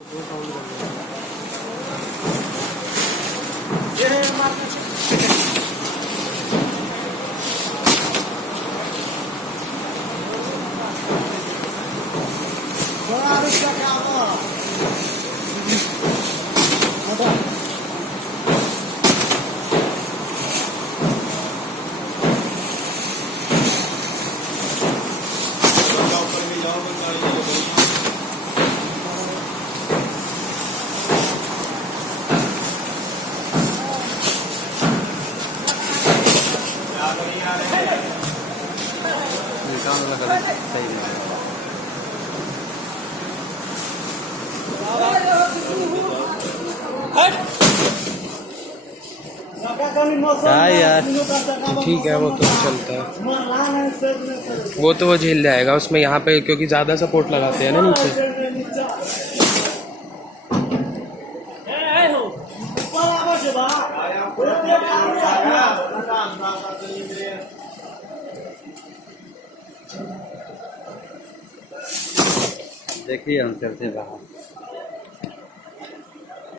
हाँ यार ठीक है, वो तो चलता है, वो तो वो झेल जाएगा उसमें। यहाँ पे क्योंकि ज़्यादा सपोर्ट लगाते हैं ना नीचे। देखिए हम चलते बाहर।